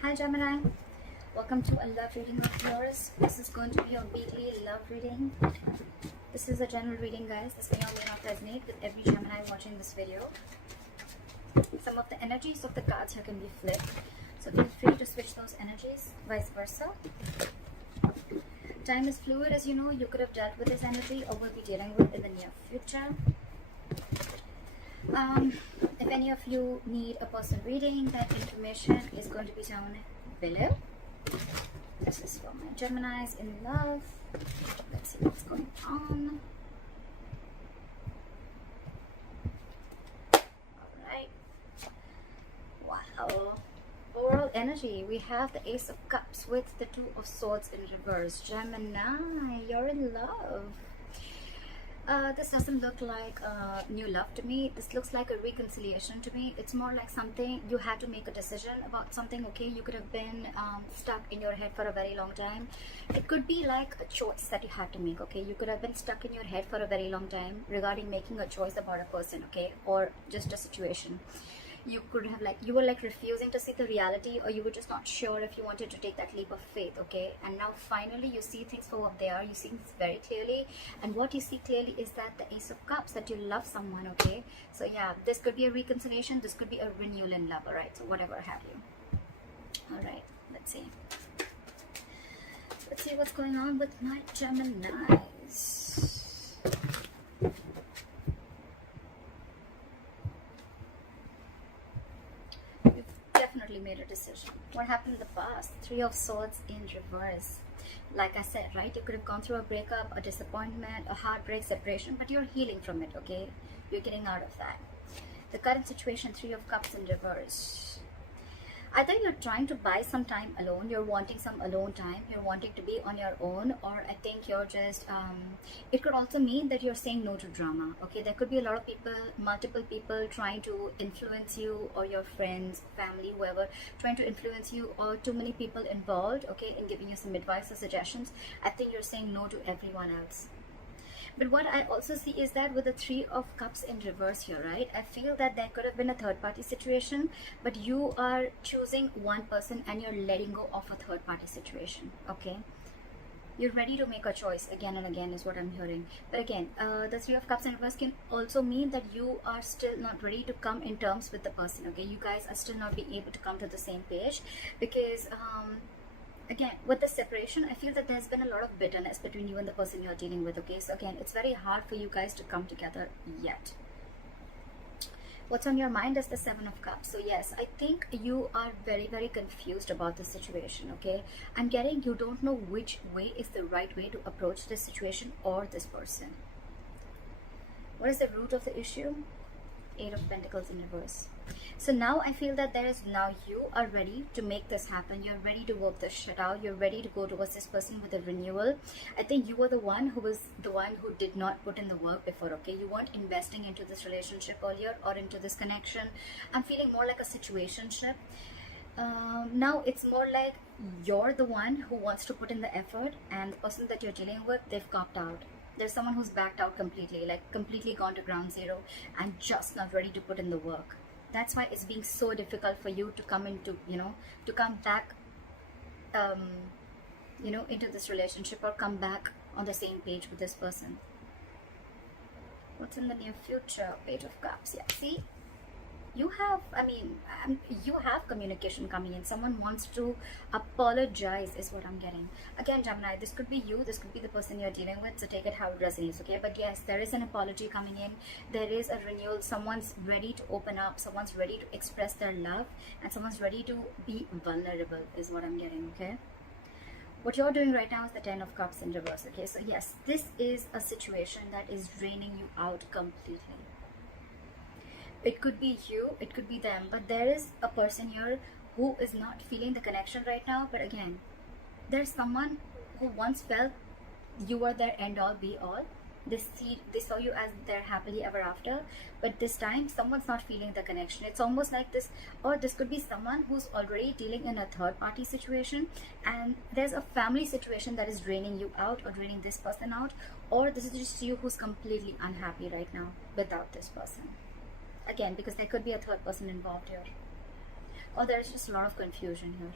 Hi Gemini, welcome to a love reading of yours. This is going to be a weekly love reading. This is a general reading, guys. This may or may not resonate with every Gemini watching this video. Some of the energies of the cards here can be flipped, so feel free to switch those energies, vice versa. Time is fluid, as you know. You could have dealt with this energy or will be dealing with in the near future. If any of you need a personal reading, that information is going to be down below. This is for my Geminis in love. Let's see what's going on. Alright. Wow. Overall energy, we have the Ace of Cups with the Two of Swords in reverse. Gemini, you're in love. This doesn't look like new love to me. This looks like a reconciliation to me. It's more like something you had to make a decision about something. Okay, you could have been stuck in your head for a very long time. It could be like a choice that you had to make. Okay, you could have been stuck in your head for a very long time regarding making a choice about a person, okay, or just a situation. You could have you were refusing to see the reality, or you were just not sure if you wanted to take that leap of faith, okay? And now finally you see things for what they are. You see things very clearly, and what you see clearly is that the Ace of Cups, that you love someone, okay? So yeah, this could be a reconciliation, this could be a renewal in love, all right? So whatever have you. All right, let's see what's going on with my Geminis. Made a decision. What happened in the past? Three of Swords in reverse. Like I said, right, you could have gone through a breakup, a disappointment, a heartbreak, separation, but you're healing from it, okay? You're getting out of that. The current situation, Three of Cups in reverse. Either you're trying to buy some time alone, you're wanting some alone time, you're wanting to be on your own, or I think you're just it could also mean that you're saying no to drama, okay? There could be a lot of people, multiple people trying to influence you, or your friends, family, whoever, trying to influence you, or too many people involved, okay, in giving you some advice or suggestions. I think you're saying no to everyone else. But what I also see is that with the Three of Cups in reverse here, right, I feel that there could have been a third party situation, but you are choosing one person and you're letting go of a third party situation, okay? You're ready to make a choice again and again is what I'm hearing. But again, the Three of Cups in reverse can also mean that you are still not ready to come in terms with the person, okay? You guys are still not being able to come to the same page because again, with the separation, I feel that there's been a lot of bitterness between you and the person you're dealing with, okay? So again, it's very hard for you guys to come together yet. What's on your mind is the Seven of Cups. So yes, I think you are very, very confused about the situation, okay? I'm getting you don't know which way is the right way to approach this situation or this person. What is the root of the issue? Eight of Pentacles in reverse. So now I feel that now you are ready to make this happen. You're ready to work this shit out. You're ready to go towards this person with a renewal. I think you were the one who did not put in the work before, okay? You weren't investing into this relationship earlier or into this connection. I'm feeling more like a situationship. Now it's more like you're the one who wants to put in the effort, and the person that you're dealing with, they've copped out. There's someone who's backed out completely, completely gone to ground zero and just not ready to put in the work. That's why it's being so difficult for you to come into, to come back, into this relationship or come back on the same page with this person. What's in the near future? Page of Cups. Yeah, see? You have, you have communication coming in. Someone wants to apologize is what I'm getting. Again, Gemini, this could be you, this could be the person you're dealing with, so take it how it resonates, okay? But yes, there is an apology coming in. There is a renewal. Someone's ready to open up. Someone's ready to express their love. And someone's ready to be vulnerable is what I'm getting, okay? What you're doing right now is the Ten of Cups in reverse, okay? So yes, this is a situation that is draining you out completely. It could be you, it could be them, but there is a person here who is not feeling the connection right now. But again, there's someone who once felt you were their end all be all. They saw you as their happily ever after, but this time someone's not feeling the connection. It's almost like this, or this could be someone who's already dealing in a third party situation, and there's a family situation that is draining you out or draining this person out, or this is just you who's completely unhappy right now without this person. Again, because there could be a third person involved here. or there's just a lot of confusion here.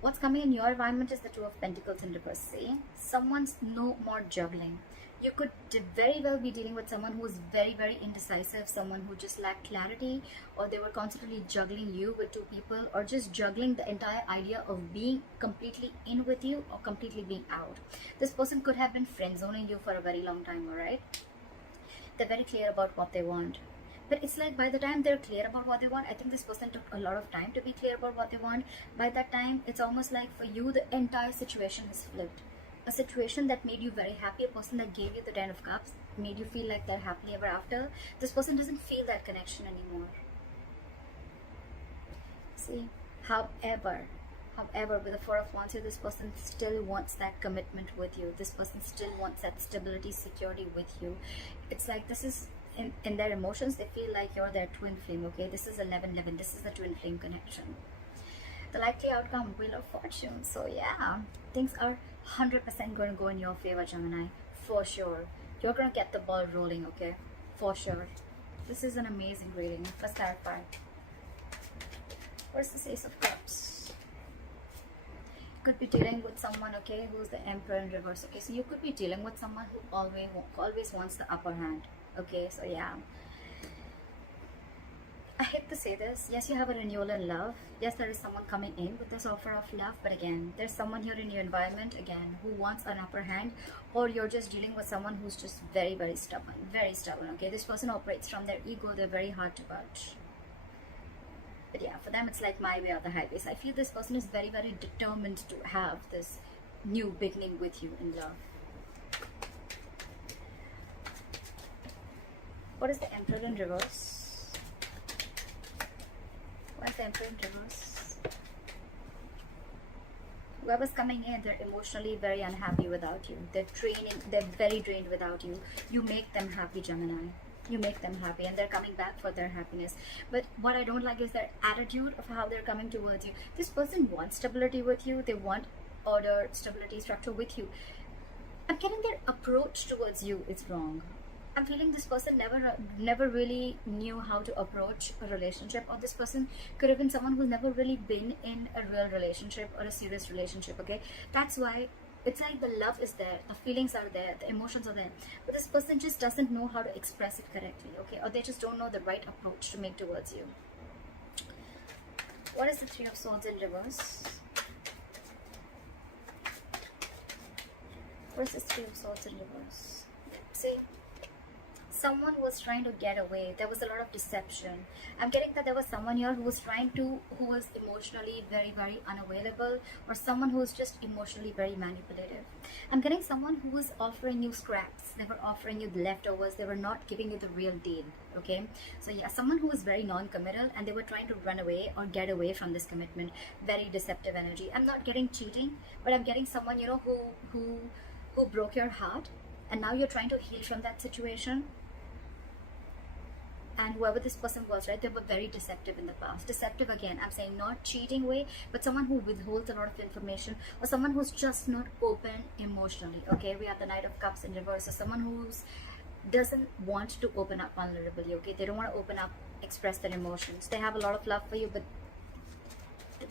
What's coming in your environment is the Two of Pentacles in reverse. See, someone's no more juggling. You could very well be dealing with someone who is very, very indecisive, someone who just lacked clarity, or they were constantly juggling you with two people, or just juggling the entire idea of being completely in with you or completely being out. This person could have been friend zoning you for a very long time, alright? They're very clear about what they want. But it's like by the time they're clear about what they want, I think this person took a lot of time to be clear about what they want. By that time, it's almost like for you, the entire situation is flipped. A situation that made you very happy, a person that gave you the 10 of Cups, made you feel like they're happily ever after. This person doesn't feel that connection anymore. See, however, with the Four of Wands here, this person still wants that commitment with you. This person still wants that stability, security with you. It's like this is in their emotions, they feel like you're their twin flame, okay? This is 11-11. This is the twin flame connection. The likely outcome, Wheel of Fortune. So yeah, things are 100% going to go in your favor, Gemini, for sure. You're going to get the ball rolling, okay? For sure. This is an amazing reading. Let's clarify. Where's the Ace of Cups? You could be dealing with someone, okay, who's the Emperor in reverse. Okay, so you could be dealing with someone who always wants the upper hand. Okay, so yeah, I hate to say this. Yes, you have a renewal in love. Yes, there is someone coming in with this offer of love. But again, there's someone here in your environment, again, who wants an upper hand. Or you're just dealing with someone who's just very, very stubborn. Very stubborn, okay? This person operates from their ego. They're very hard to budge. But yeah, for them, it's like my way or the highway. So I feel this person is very, very determined to have this new beginning with you in love. What is the Emperor in reverse? What is the Emperor in reverse? Whoever's coming in, they're emotionally very unhappy without you. They're very drained without you. You make them happy, Gemini. You make them happy, and they're coming back for their happiness. But what I don't like is their attitude of how they're coming towards you. This person wants stability with you. They want order, stability, structure with you. I'm getting their approach towards you is wrong. I'm feeling this person never really knew how to approach a relationship, or this person could have been someone who's never really been in a real relationship or a serious relationship, okay? That's why it's like the love is there, the feelings are there, the emotions are there, but this person just doesn't know how to express it correctly, okay? Or they just don't know the right approach to make towards you. What is the Three of Swords in reverse? What is the Three of Swords in reverse? See? Someone was trying to get away. There was a lot of deception. I'm getting that there was someone here who was emotionally very, very unavailable, or someone who was just emotionally very manipulative. I'm getting someone who was offering you scraps. They were offering you the leftovers. They were not giving you the real deal, okay? So yeah, someone who was very non-committal, and they were trying to run away or get away from this commitment. Very deceptive energy. I'm not getting cheating, but I'm getting someone, you know, who broke your heart, and now you're trying to heal from that situation. And whoever this person was, right, they were very deceptive in the past. Deceptive again, I'm saying not cheating way, but someone who withholds a lot of information, or someone who's just not open emotionally, okay? We have the Knight of Cups in reverse. So someone who doesn't want to open up vulnerably, okay? They don't want to open up, express their emotions. They have a lot of love for you, but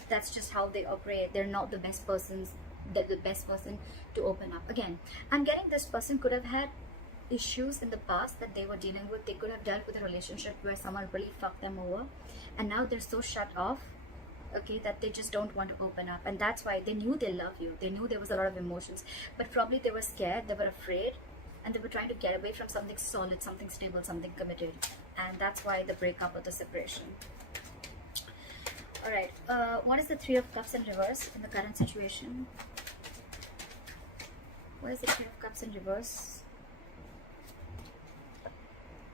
that's just how they operate. They're not the best person to open up. Again, I'm getting this person could have had issues in the past that they were dealing with. They could have dealt with a relationship where someone really fucked them over, and now they're so shut off, okay, that they just don't want to open up. And that's why they knew they love you. They knew there was a lot of emotions, but probably they were scared, they were afraid, and they were trying to get away from something solid, something stable, something committed. And that's why the breakup or the separation. All right, what is the Three of Cups in reverse in the current situation? What is the Three of Cups in reverse?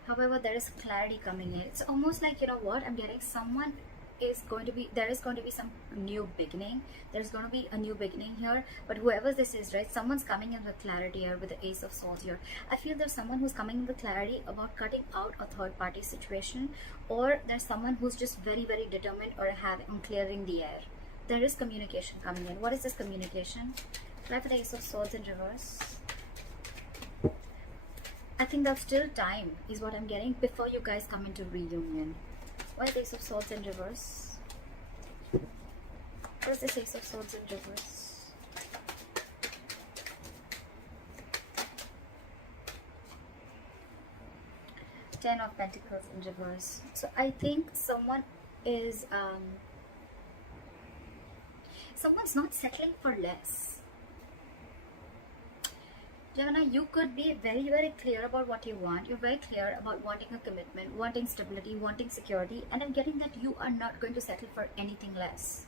However, there is clarity coming in. It's almost like, you know what, I'm getting someone is going to be, there is going to be some new beginning. There's going to be a new beginning here. But whoever this is, right, someone's coming in with clarity here with the Ace of Swords here. I feel there's someone who's coming in with clarity about cutting out a third party situation, or there's someone who's just very, very determined or clearing the air. There is communication coming in. What is this communication? Try for the Ace of Swords in reverse. I think there's still time is what I'm getting before you guys come into reunion. Why is the Ace of Swords in reverse? What is this Ace of Swords in reverse? Ten of Pentacles in reverse. So I think someone is someone's not settling for less. Gemini, you could be very, very clear about what you want. You're very clear about wanting a commitment, wanting stability, wanting security, and I'm getting that you are not going to settle for anything less.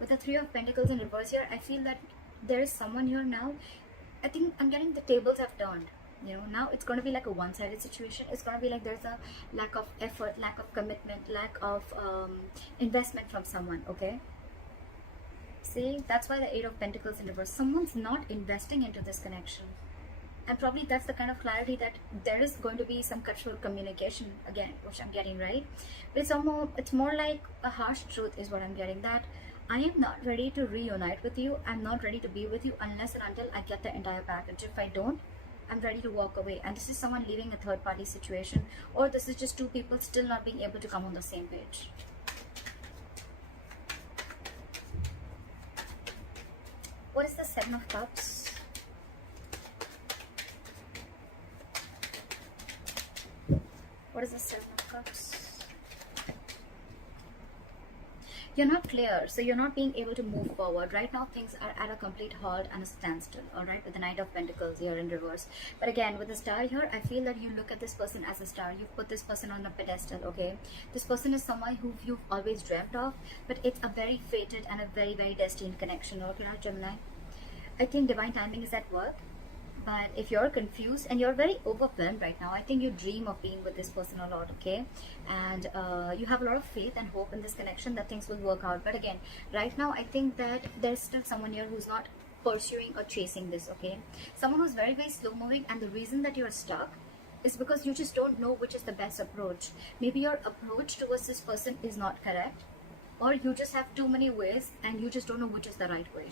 With the Three of Pentacles in reverse here, I feel that there is someone here now. I think I'm getting the tables have turned. You know, now it's going to be like a one-sided situation. It's going to be like there's a lack of effort, lack of commitment, lack of investment from someone, okay? See, that's why the Eight of Pentacles in reverse. Someone's not investing into this connection. And probably that's the kind of clarity that there is going to be some cutthroat communication again, which I'm getting, right? But it's more like a harsh truth is what I'm getting, that I am not ready to reunite with you. I'm not ready to be with you unless and until I get the entire package. If I don't, I'm ready to walk away. And this is someone leaving a third party situation, or this is just two people still not being able to come on the same page. What is the Seven of Cups? What is the Seven of Cups? You're not clear, so you're not being able to move forward. Right now, things are at a complete halt and a standstill, alright, with the Knight of Pentacles here in reverse. But again, with the star here, I feel that you look at this person as a star. You've put this person on a pedestal, okay? This person is someone who you've always dreamt of, but it's a very fated and a very, very destined connection, okay, Gemini? I think divine timing is at work. But if you're confused and you're very overwhelmed right now, I think you dream of being with this person a lot, okay? And you have a lot of faith and hope in this connection that things will work out. But again, right now, I think that there's still someone here who's not pursuing or chasing this, okay? Someone who's very, very slow moving, and the reason that you're stuck is because you just don't know which is the best approach. Maybe your approach towards this person is not correct, or you just have too many ways and you just don't know which is the right way.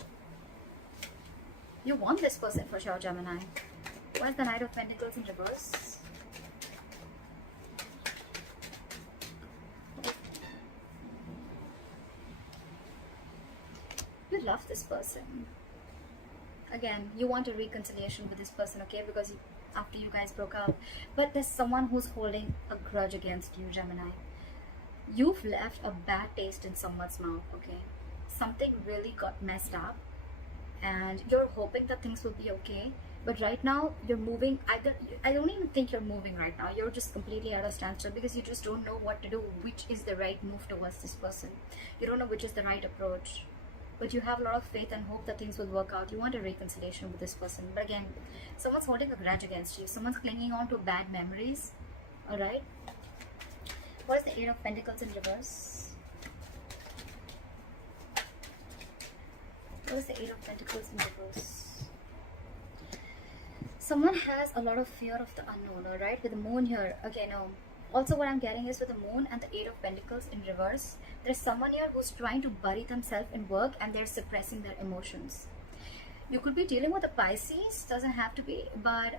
You want this person for sure, Gemini. Why is the Knight of Pentacles in reverse? You love this person. Again, you want a reconciliation with this person, okay? Because after you guys broke up. But there's someone who's holding a grudge against you, Gemini. You've left a bad taste in someone's mouth, okay? Something really got messed up. And you're hoping that things will be okay, but right now you're moving. I don't even think you're moving right now. You're just completely at a standstill because you just don't know what to do, which is the right move towards this person. You don't know which is the right approach, but you have a lot of faith and hope that things will work out. You want a reconciliation with this person, but again, someone's holding a grudge against you. Someone's clinging on to bad memories. All right. What is the Eight of Pentacles in reverse? What is the Eight of Pentacles in reverse? Someone has a lot of fear of the unknown, alright? With the moon here. Okay, no. Also, what I'm getting is with the moon and the Eight of Pentacles in reverse, there's someone here who's trying to bury themselves in work and they're suppressing their emotions. You could be dealing with a Pisces, doesn't have to be, but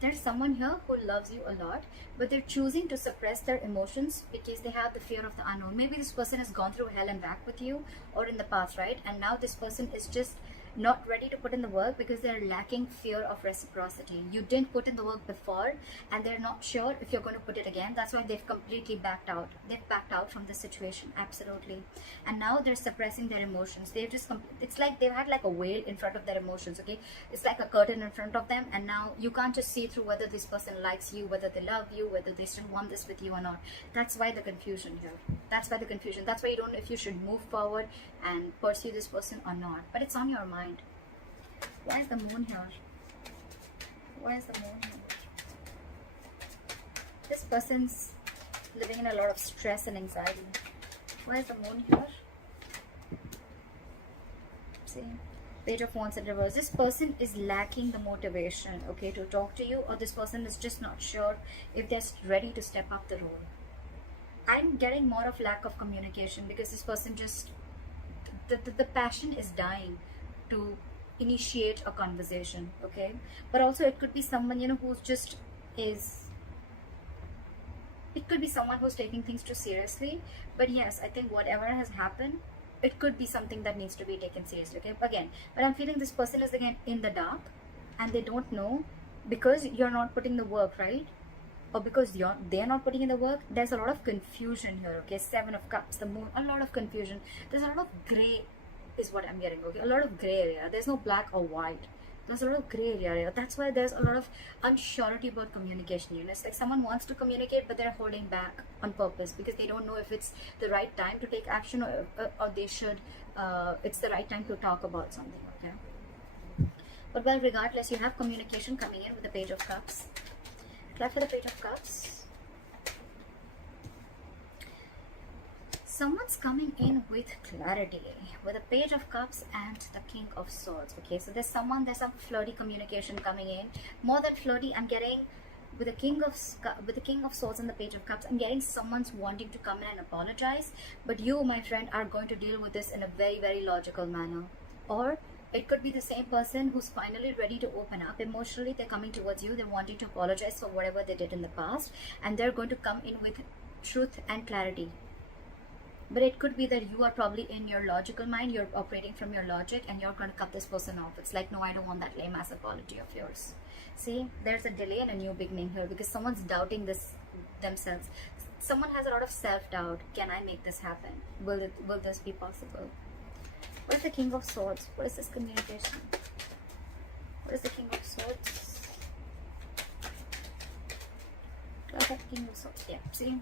there's someone here who loves you a lot, but they're choosing to suppress their emotions because they have the fear of the unknown. Maybe this person has gone through hell and back with you or in the past, right? And now this person is just not ready to put in the work because they're lacking fear of reciprocity. You didn't put in the work before and they're not sure if you're going to put it again. That's why they've completely backed out. They've backed out from this situation, absolutely. And now they're suppressing their emotions. They've just it's like they've had like a veil in front of their emotions, okay? It's like a curtain in front of them, and now you can't just see through whether this person likes you, whether they love you, whether they still want this with you or not. That's why the confusion here. That's why the confusion. That's why you don't know if you should move forward and pursue this person or not. But it's on your mind. Why is the moon here? Why is the moon here? This person's living in a lot of stress and anxiety. Why is the moon here? See? Page of Wands in reverse. This person is lacking the motivation, okay, to talk to you, or this person is just not sure if they're ready to step up the role. I'm getting more of lack of communication because this person just, the passion is dying to initiate a conversation, okay? But also it could be someone, you know, who's just is It could be someone who's taking things too seriously. But yes, I think whatever has happened, it could be something that needs to be taken seriously. Okay, again, but I'm feeling this person is again in the dark, and they don't know, because you're not putting the work, right? Or because they're not putting in the work. There's a lot of confusion here. Okay, Seven of Cups, the Moon, a lot of confusion. There's a lot of gray is what I'm getting. Okay, a lot of gray area. There's no black or white. There's a lot of gray area. That's why there's a lot of unsurety about communication. You know, it's like someone wants to communicate, but they're holding back on purpose because they don't know if it's the right time to take action, or they should, it's the right time to talk about something. Okay, but well, regardless, you have communication coming in with the Page of Cups. Try for the Page of Cups. Someone's coming in with clarity with the Page of Cups and the King of Swords. Okay, so there's some flirty communication coming in. More than flirty, I'm getting with the King of Swords and the Page of Cups, I'm getting someone's wanting to come in and apologize, but you, my friend, are going to deal with this in a very, very logical manner. Or it could be the same person who's finally ready to open up emotionally. They're coming towards you, they're wanting to apologize for whatever they did in the past, and they're going to come in with truth and clarity. But it could be that you are probably in your logical mind, you're operating from your logic, and you're going to cut this person off. It's like, no, I don't want that lame ass apology of yours. See, there's a delay and a new beginning here because someone's doubting this themselves. Someone has a lot of self-doubt. Can I make this happen? Will this be possible? What is the King of Swords? What is this communication? What is the King of Swords? What is the King of Swords? Yeah, see?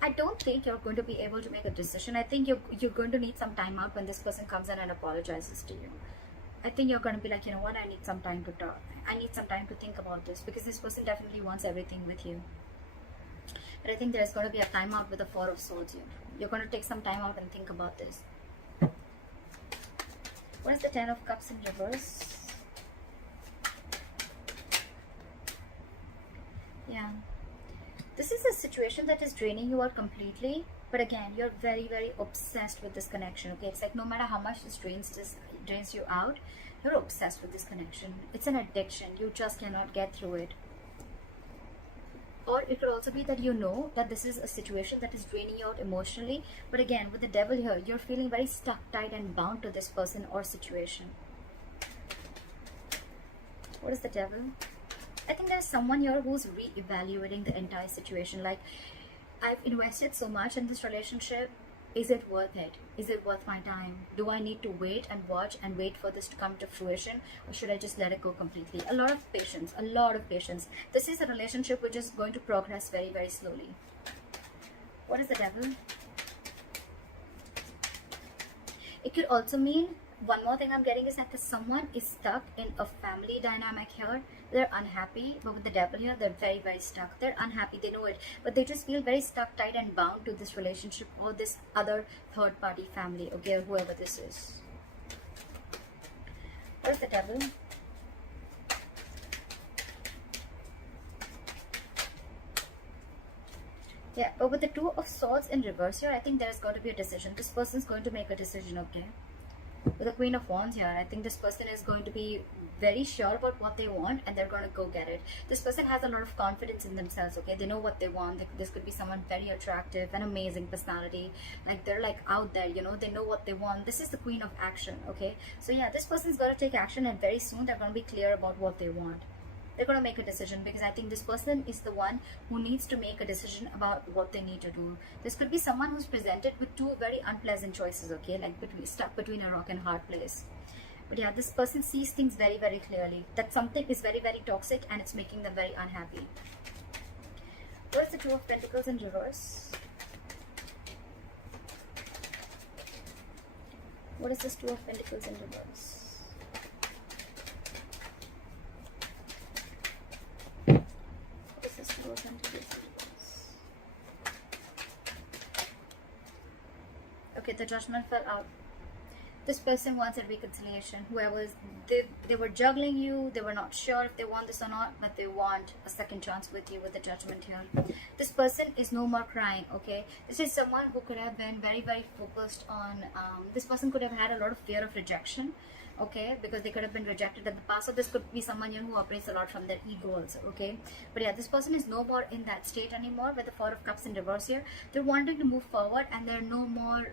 I don't think you're going to be able to make a decision. I think you're going to need some time out when this person comes in and apologizes to you. I think you're going to be like, you know what, I need some time to talk. I need some time to think about this because this person definitely wants everything with you. But I think there's going to be a time out with the Four of Swords here. You're going to take some time out and think about this. What is the Ten of Cups in reverse? Yeah. This is a situation that is draining you out completely. But again, you're very, very obsessed with this connection. Okay, it's like no matter how much this drains you out, you're obsessed with this connection. It's an addiction. You just cannot get through it. Or it could also be that you know that this is a situation that is draining you out emotionally. But again, with the Devil here, you're feeling very stuck, tight, and bound to this person or situation. What is the Devil? I think there's someone here who's re-evaluating the entire situation. Like, I've invested so much in this relationship. Is it worth it? Is it worth my time? Do I need to wait and watch and wait for this to come to fruition? Or should I just let it go completely? A lot of patience, a lot of patience. This is a relationship which is going to progress very, very slowly. What is the Devil? It could also mean, one more thing I'm getting is that someone is stuck in a family dynamic here. They're unhappy, but with the Devil here, they're very, very stuck. They're unhappy, they know it, but they just feel very stuck, tight, and bound to this relationship or this other third-party family, okay, or whoever this is. What is the Devil? Yeah, but with the Two of Swords in reverse here, I think there's got to be a decision. This person's going to make a decision, okay? With the Queen of Wands here, I think this person is going to be very sure about what they want and they're going to go get it. This person has a lot of confidence in themselves, okay? They know what they want. This could be someone very attractive, an amazing personality. Like, they're like out there, you know, they know what they want. This is the Queen of Action, okay? So yeah, this person's got to take action, and very soon they're going to be clear about what they want. They're going to make a decision because I think this person is the one who needs to make a decision about what they need to do. This could be someone who's presented with two very unpleasant choices, okay? Like stuck between a rock and hard place. But yeah, this person sees things very, very clearly. That something is very, very toxic and it's making them very unhappy. What is the Two of Pentacles in reverse? What is this Two of Pentacles in reverse? Okay, the Judgment fell out. This person wants a reconciliation. Whoever they were juggling you, they were not sure if they want this or not, but they want a second chance with you with the Judgment here. This person is no more crying, okay? This is someone who could have been very, very focused on, this person could have had a lot of fear of rejection. okay, because they could have been rejected in the past. So this could be someone, you know, who operates a lot from their ego also, okay. But yeah, this person is no more in that state anymore with the Four of Cups in reverse here. They're wanting to move forward, and they're no more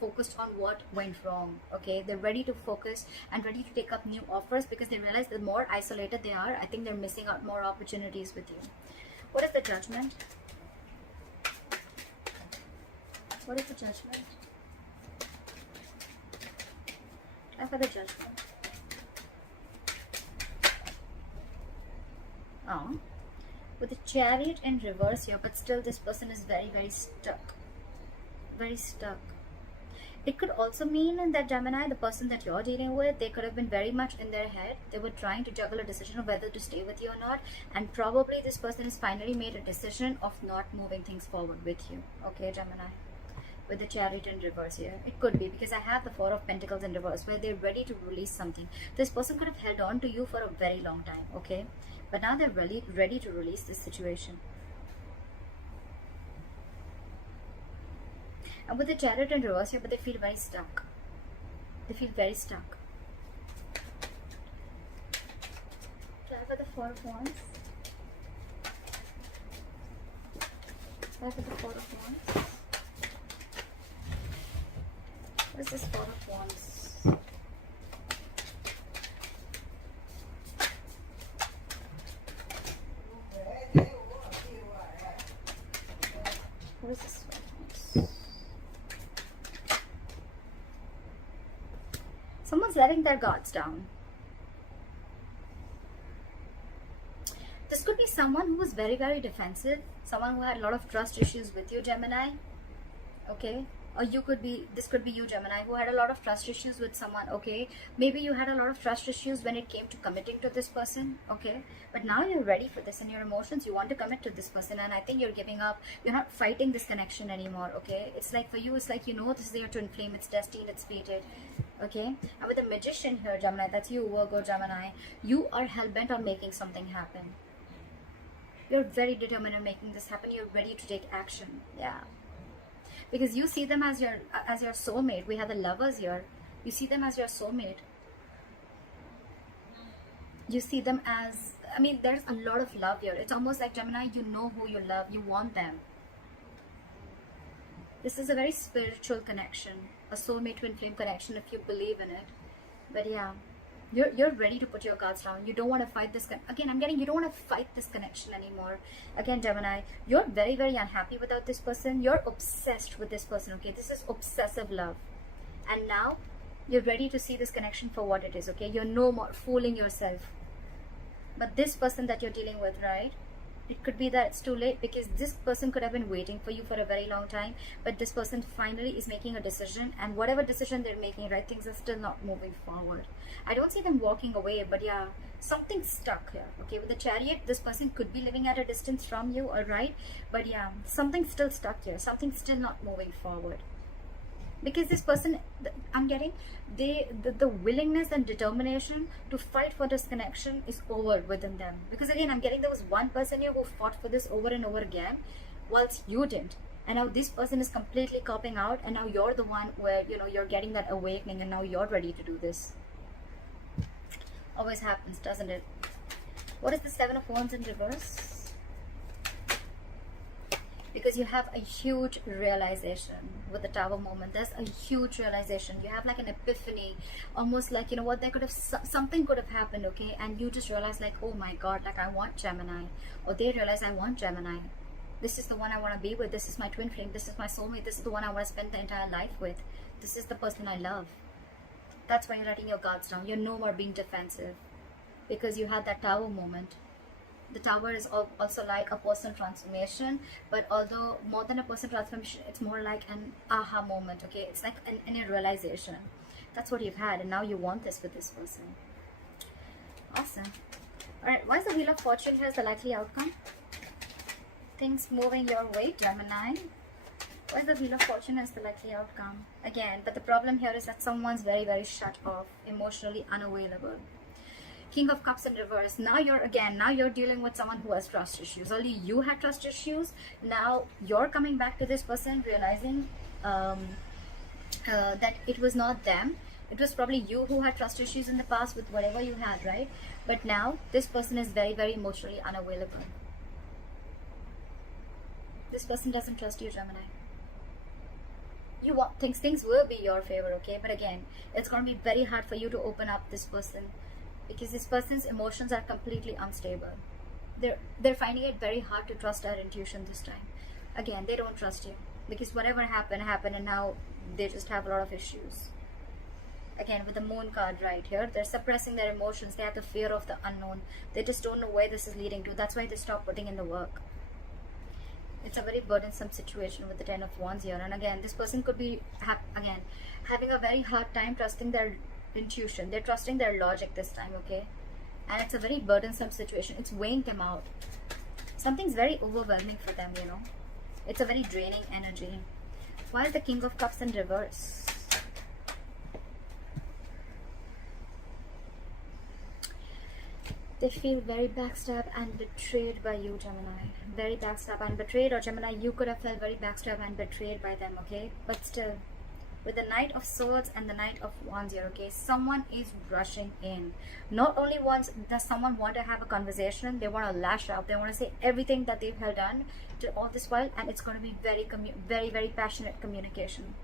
focused on what went wrong, okay. They're ready to focus and ready to take up new offers, because they realize the more isolated they are, I think they're missing out more opportunities with you. What is the Judgment? What is the Judgment? For the Judgment. Oh, with the Chariot in reverse here, but still this person is very, very stuck. Very stuck. It could also mean that Gemini, the person that you're dealing with, they could have been very much in their head. They were trying to juggle a decision of whether to stay with you or not, and probably this person has finally made a decision of not moving things forward with you, okay, Gemini. With the Chariot in reverse here, it could be because I have the Four of Pentacles in reverse, where they're ready to release something. This person could have held on to you for a very long time, okay, but now they're really ready to release this situation. And with the Chariot in reverse here, but they feel very stuck. They feel very stuck. Try for the Four of Wands. Try for the Four of Wands. What is this Four of Wands? What is this Four of Wands? Someone's letting their guards down. This could be someone who was very, very defensive. Someone who had a lot of trust issues with you, Gemini. Okay. Or you could be, this could be you, Gemini, who had a lot of trust issues with someone, okay. Maybe you had a lot of trust issues when it came to committing to this person, okay. But now you're ready for this in your emotions. You want to commit to this person, and I think you're giving up. You're not fighting this connection anymore, okay. It's like for you, it's like, you know, this is your twin flame. It's destined, it's fated, okay. And with the Magician here, Gemini, that's you, Virgo, Gemini, you are hell-bent on making something happen. You're very determined on making this happen. You're ready to take action, yeah. Because you see them as your soulmate. We have the Lovers here. You see them as your soulmate. You see them as, I mean, there's a lot of love here. It's almost like, Gemini, you know who you love. You want them. This is a very spiritual connection. A soulmate twin flame connection, if you believe in it. But yeah, you're ready to put your guards down. You don't want to fight this. Again, I'm getting, you don't want to fight this connection anymore. Again, Gemini, you're very, very unhappy without this person. You're obsessed with this person, okay. This is obsessive love, and now you're ready to see this connection for what it is, okay. You're no more fooling yourself. But this person that you're dealing with, right, it could be that it's too late, because this person could have been waiting for you for a very long time, but this person finally is making a decision, and whatever decision they're making, right, things are still not moving forward. I don't see them walking away, but yeah, something's stuck here, okay. With the Chariot, this person could be living at a distance from you, all right, but yeah, something's still stuck here. Something's still not moving forward, because this person, I'm getting, the willingness and determination to fight for this connection is over within them. Because again, I'm getting there was one person here who fought for this over and over again, whilst you didn't. And now this person is completely copping out, and now you're the one where, you know, you're getting that awakening, and now you're ready to do this. Always happens, doesn't it? What is the Seven of Wands in reverse? Because you have a huge realization with the Tower moment. There's a huge realization. You have like an epiphany, almost like, you know what, there could have, something could have happened, okay, and you just realize like, oh my god, like I want Gemini, or they realize I want Gemini. This is the one I want to be with. This is my twin flame. This is my soulmate. This is the one I want to spend the entire life with. This is the person I love. That's why you're letting your guards down. You're no more being defensive, because you had that Tower moment. The Tower is also like a personal transformation, but although more than a personal transformation, it's more like an aha moment, okay. It's like an realization. That's what you've had, and now you want this with this person. Awesome. All right, why is the Wheel of Fortune here as the likely outcome? Things moving your way, Gemini. Why is the Wheel of Fortune as the likely outcome? Again, but the problem here is that someone's very, very shut off, emotionally unavailable. King of Cups in reverse. Now you're dealing with someone who has trust issues. Only you had trust issues. Now you're coming back to this person, realizing that it was not them. It was probably you who had trust issues in the past with whatever you had, right? But now this person is very, very emotionally unavailable. This person doesn't trust you, Gemini. You want things will be your favor, okay? But again, it's going to be very hard for you to open up this person, because this person's emotions are completely unstable. They're finding it very hard to trust their intuition this time. Again, they don't trust you, because whatever happened, and now they just have a lot of issues. Again, with the moon card right here, they're suppressing their emotions. They have the fear of the unknown. They just don't know where this is leading to. That's why they stop putting in the work. It's a very burdensome situation with the 10 of Wands here. And again, this person could be having a very hard time trusting their intuition. They're trusting their logic this time, okay? And it's a very burdensome situation. It's weighing them out. Something's very overwhelming for them, you know. It's a very draining energy. Why is the King of Cups in reverse? They feel very backstabbed and betrayed by you, Gemini. Very backstabbed and betrayed, or Gemini, you could have felt very backstabbed and betrayed by them, okay? But still, with the Knight of Swords and the Knight of Wands here, okay, someone is rushing in. Not only does someone want to have a conversation, they want to lash out. They want to say everything that they've done to all this while, and it's going to be very, very passionate communication.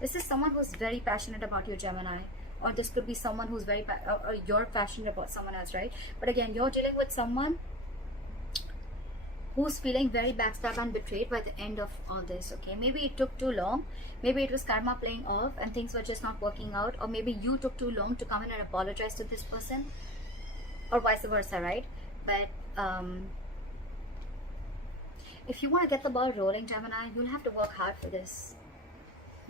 This is someone who's very passionate about you, Gemini. Or this could be someone who's very or you're passionate about someone else, right? But again, you're dealing with someone who's feeling very backstabbed and betrayed by the end of all this, okay? Maybe it took too long. Maybe it was karma playing off and things were just not working out. Or maybe you took too long to come in and apologize to this person, or vice versa, right? But if you want to get the ball rolling, Gemini, you'll have to work hard for this.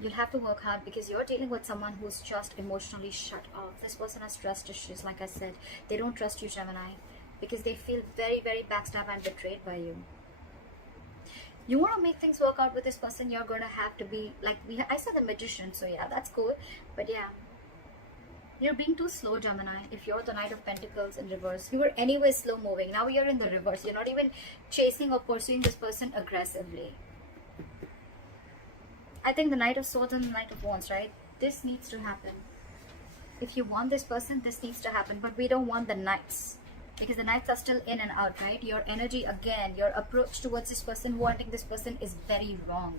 You'll have to work hard, because you're dealing with someone who's just emotionally shut off. This person has trust issues, like I said. They don't trust you, Gemini, because they feel very, very backstabbed and betrayed by you. You want to make things work out with this person, you're going to have to be, like, I said the Magician, so yeah, that's cool. But yeah, you're being too slow, Gemini. If you're the Knight of Pentacles in reverse, you were anyway slow moving. Now you're in the reverse. You're not even chasing or pursuing this person aggressively. I think the Knight of Swords and the Knight of Wands, right? This needs to happen. If you want this person, this needs to happen. But we don't want the Knights, because the Knights are still in and out, right? Your energy, again, your approach towards this person, wanting this person, is very wrong.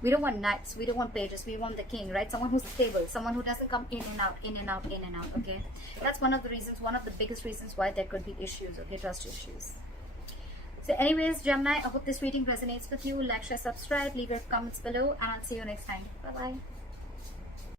We don't want Knights. We don't want pages. We want the King, right? Someone who's stable. Someone who doesn't come in and out, in and out, in and out, okay? That's one of the reasons, one of the biggest reasons why there could be issues, okay? Trust issues. So anyways, Gemini, I hope this reading resonates with you. Like, share, subscribe, leave your comments below, and I'll see you next time. Bye-bye.